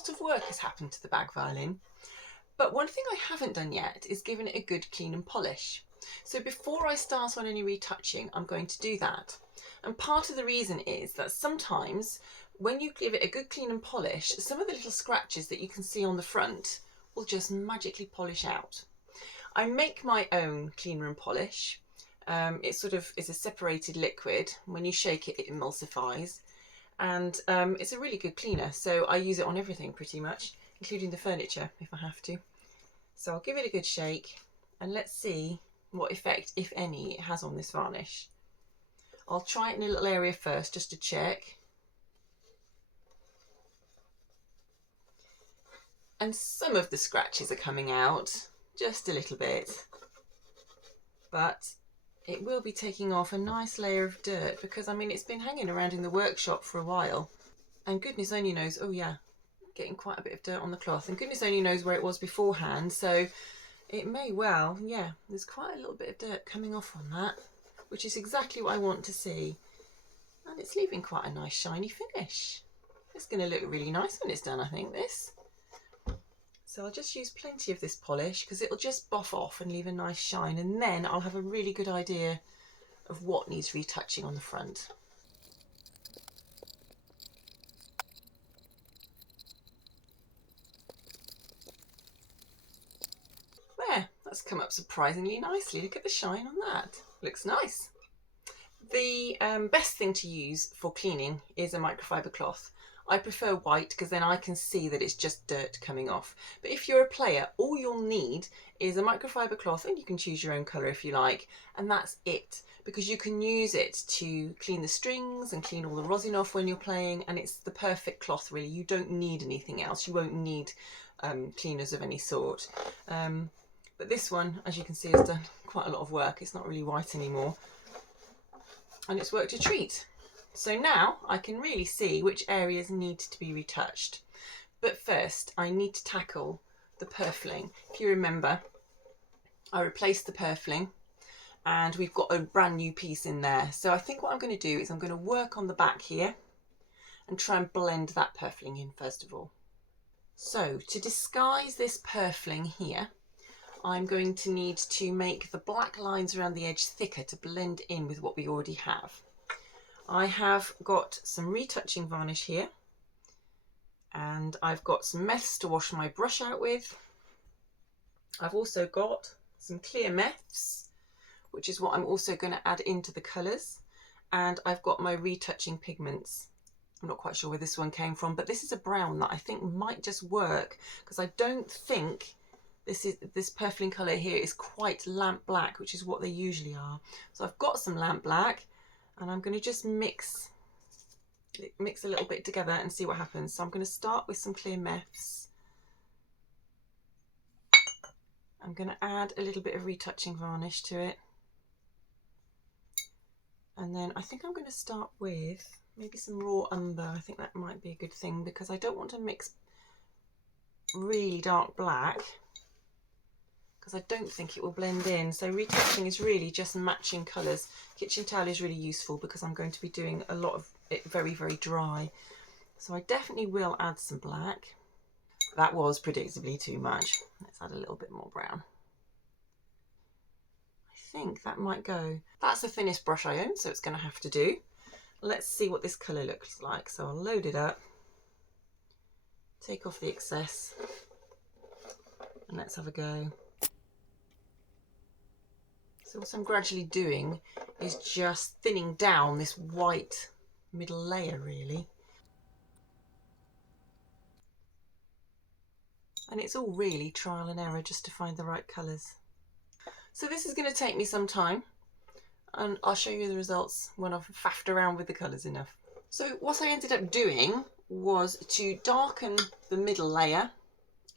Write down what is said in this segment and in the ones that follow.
lot of work has happened to the bag violin, but one thing I haven't done yet is given it a good clean and polish. So before I start on any retouching, I'm going to do that. And part of the reason is that sometimes when you give it a good clean and polish, some of the little scratches that you can see on the front will just magically polish out. I make my own cleaner and polish. It sort of is a separated liquid. When you shake it, it emulsifies, and it's a really good cleaner. So I use it on everything pretty much, including the furniture if I have to. So I'll give it a good shake and let's see what effect, if any, it has on this varnish. I'll try it in a little area first just to check. And some of the scratches are coming out, just a little bit, but it will be taking off a nice layer of dirt because, I mean, it's been hanging around in the workshop for a while, and goodness only knows, oh yeah, getting quite a bit of dirt on the cloth, and goodness only knows where it was beforehand, so it may well, yeah, there's quite a little bit of dirt coming off on that, which is exactly what I want to see, and it's leaving quite a nice shiny finish. It's going to look really nice when it's done, I think, this. So I'll just use plenty of this polish because it'll just buff off and leave a nice shine, and then I'll have a really good idea of what needs retouching on the front. There, that's come up surprisingly nicely. Look at the shine on that. Looks nice. The best thing to use for cleaning is a microfiber cloth. I prefer white because then I can see that it's just dirt coming off. But if you're a player, all you'll need is a microfiber cloth, and you can choose your own colour if you like, and that's it, because you can use it to clean the strings and clean all the rosin off when you're playing, and it's the perfect cloth really. You don't need anything else. You won't need cleaners of any sort. But this one, as you can see, has done quite a lot of work. It's not really white anymore, and it's worked a treat. So now I can really see which areas need to be retouched. But first I need to tackle the purfling. If you remember, I replaced the purfling and we've got a brand new piece in there. So I think what I'm going to do is I'm going to work on the back here and try and blend that purfling in first of all. So to disguise this purfling here, I'm going to need to make the black lines around the edge thicker to blend in with what we already have. I have got some retouching varnish here, and I've got some meths to wash my brush out with. I've also got some clear meths, which is what I'm also going to add into the colours, and I've got my retouching pigments. I'm not quite sure where this one came from, but this is a brown that I think might just work because I don't think this purfling colour here is quite lamp black, which is what they usually are. So I've got some lamp black, and I'm going to just mix a little bit together and see what happens. So I'm going to start with some clear meths. I'm going to add a little bit of retouching varnish to it. And then I think I'm going to start with maybe some raw umber. I think that might be a good thing because I don't want to mix really dark black because I don't think it will blend in. So retouching is really just matching colours. Kitchen towel is really useful because I'm going to be doing a lot of it very, very dry. So I definitely will add some black. That was predictably too much. Let's add a little bit more brown. I think that might go. That's the thinnest brush I own, so it's going to have to do. Let's see what this colour looks like. So I'll load it up, take off the excess, and let's have a go. So what I'm gradually doing is just thinning down this white middle layer really. And it's all really trial and error just to find the right colours. So this is going to take me some time, and I'll show you the results when I've faffed around with the colours enough. So what I ended up doing was to darken the middle layer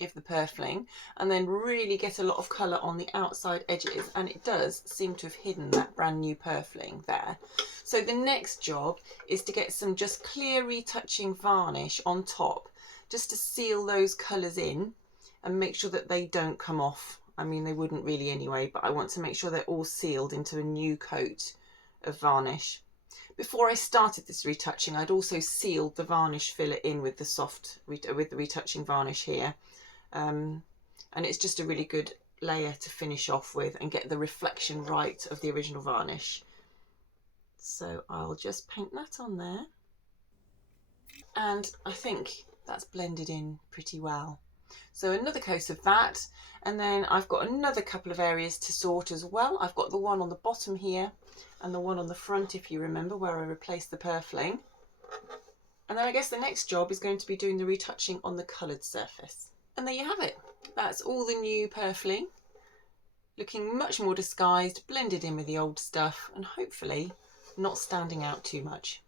of the purfling and then really get a lot of colour on the outside edges, and it does seem to have hidden that brand new purfling there. So the next job is to get some just clear retouching varnish on top just to seal those colours in and make sure that they don't come off. I mean, they wouldn't really anyway, but I want to make sure they're all sealed into a new coat of varnish. Before I started this retouching, I'd also sealed the varnish filler in with the with the retouching varnish here. And it's just a really good layer to finish off with and get the reflection right of the original varnish. So I'll just paint that on there. And I think that's blended in pretty well. So another coat of that, and then I've got another couple of areas to sort as well. I've got the one on the bottom here and the one on the front, if you remember, where I replaced the purfling. And then I guess the next job is going to be doing the retouching on the coloured surface. And there you have it. That's all the new purfling, looking much more disguised, blended in with the old stuff, and hopefully not standing out too much.